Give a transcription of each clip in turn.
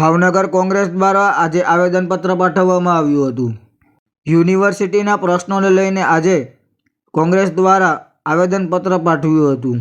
ભાવનગર કોંગ્રેસ દ્વારા આજે આવેદનપત્ર પાઠવવામાં આવ્યું હતું। યુનિવર્સિટીના પ્રશ્નોને લઈને આજે કોંગ્રેસ દ્વારા આવેદનપત્ર પાઠવ્યું હતું।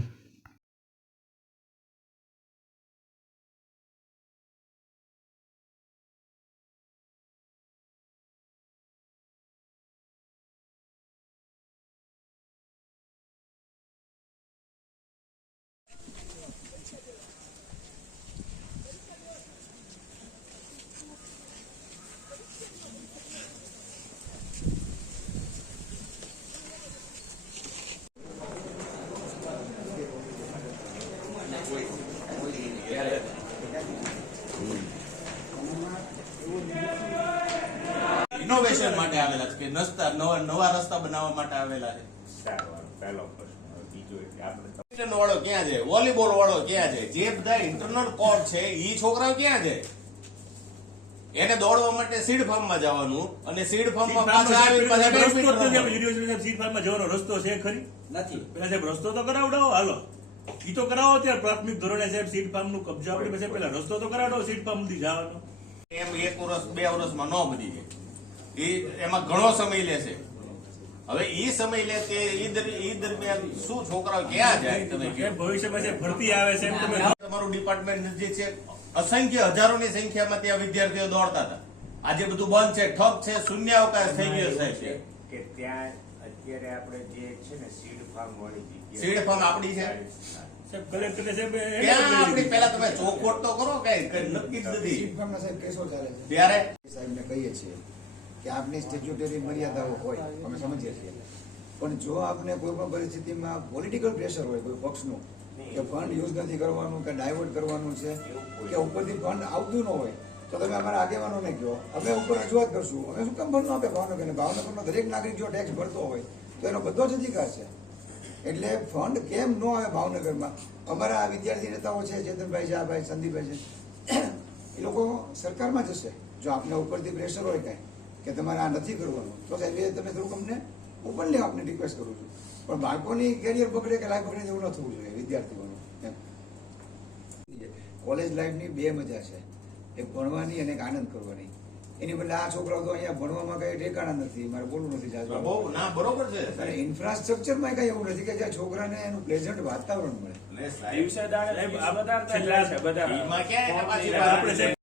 ઇનોવેશન માટે આવેલા છે કે નવા રસ્તા બનાવવા માટે આવેલા છે। પહેલો પ્રશ્ન બીજો કે આપણે વાળો ક્યાં છે, વોલીબોલ વાળો ક્યાં છે, જે બધા ઇન્ટરનલ કોર્ટ છે ઈ છોકરાઓ ક્યાં છે? એને દોડવા માટે સીડ ફાર્મમાં જવાનું અને સીડ ફાર્મમાં પાછા આવી યુનિવર્સિટી સીડ ફાર્મમાં જવાનો રસ્તો છે ખરી નથી? પેલા સાહેબ રસ્તો તો કરાવડાવો, હાલો ઈ તો કરાવો ત્યારે પ્રાથમિક ધોરણે સાહેબ સીડ ફાર્મ નું કબજો આપણી પાસે પેલા રસ્તો તો કરાવડાવો સીડ ફાર્મ સુધી જવાનો। એમ 1 વર્ષ 2 વર્ષમાં ન બની જાય, એમાં ઘણો સમય લેશે। હવે ઈ સમય લે તે ઈ દરમિયાન શું છોકરાઓ ક્યાં જાય? તમે ભવિષ્યમાં જે ભરતી આવે છે એમ તમે તમારું ડિપાર્ટમેન્ટ નજીક છે, અસંખ્ય હજારોની સંખ્યામાં ત્યાં વિદ્યાર્થીઓ દોડતા હતા। આજે બધું બંધ છે, ઠપ છે, શૂન્યાવકાશ થઈ ગયો સાહેબ। કે ત્યાં અત્યારે આપણે જે છે ને સીડ ફાર્મ વાળી જગ્યા, સીડ ફાર્મ આપણી છે સાહેબ કલેક્ટર સાહેબ ત્યાં આપણી પહેલા તમે ચોખવટ તો કરો, કઈ નક્કી જ નથી સીટફાર્મના સાહેબ કેસો ચાલે છે ત્યારે સાહેબને કહીએ છીએ કે આપની સ્ટેચ્યુટરી મર્યાદાઓ હોય, અમે સમજીએ છીએ, પણ જો આપને કોઈ પણ પરિસ્થિતિમાં પોલિટિકલ પ્રેશર હોય કોઈ પક્ષનું કે ફંડ યુઝ નથી કરવાનું કે ડાયવર્ટ કરવાનું છે કે ઉપરથી ફંડ આવતું ન હોય તો તમે અમારા આગેવાનોને કહો, અમે ઉપર રજૂઆત કરશું। અમે શું કામ ફંડ ન આપે ભાવનગરને? ભાવનગરનો દરેક નાગરિક જો ટેક્સ ભરતો હોય તો એનો બધો જ અધિકાર છે। એટલે ફંડ કેમ ન આવે ભાવનગરમાં? અમારા વિદ્યાર્થી નેતાઓ છે, ચેતનભાઈ છે, આ ભાઈ સંદીપભાઈ છે, એ લોકો સરકારમાં જશે જો આપને ઉપરથી પ્રેશર હોય કાંઈ કે તમારે આ નથી કરવાનું તો સાહેબ એ તમે થોડુંક અમને ઓપનલી આપને રિક્વેસ્ટ કરું છું, પણ બાળકોની કેરિયર બગડે કે લાઈફ બગડે એવું ન થવું જોઈએ વિદ્યાર્થીઓનું। કોલેજ લાઈફની બે મજા છે, એક ભણવાની અને એક આનંદ કરવાની। એની બદલે આ છોકરાઓ તો અહીંયા ભણવામાં કઈ ઠેકાણા નથી, મારે બોલવું નથી જાજુ, બહુ ના બરોબર છે અને ઇન્ફ્રાસ્ટ્રક્ચરમાં કઈ એવું નથી કે જ્યાં છોકરાને એનું પ્લેઝન્ટ વાતાવરણ મળે। દિવસે દાડે આ બધા એમાં ક્યાં આપણે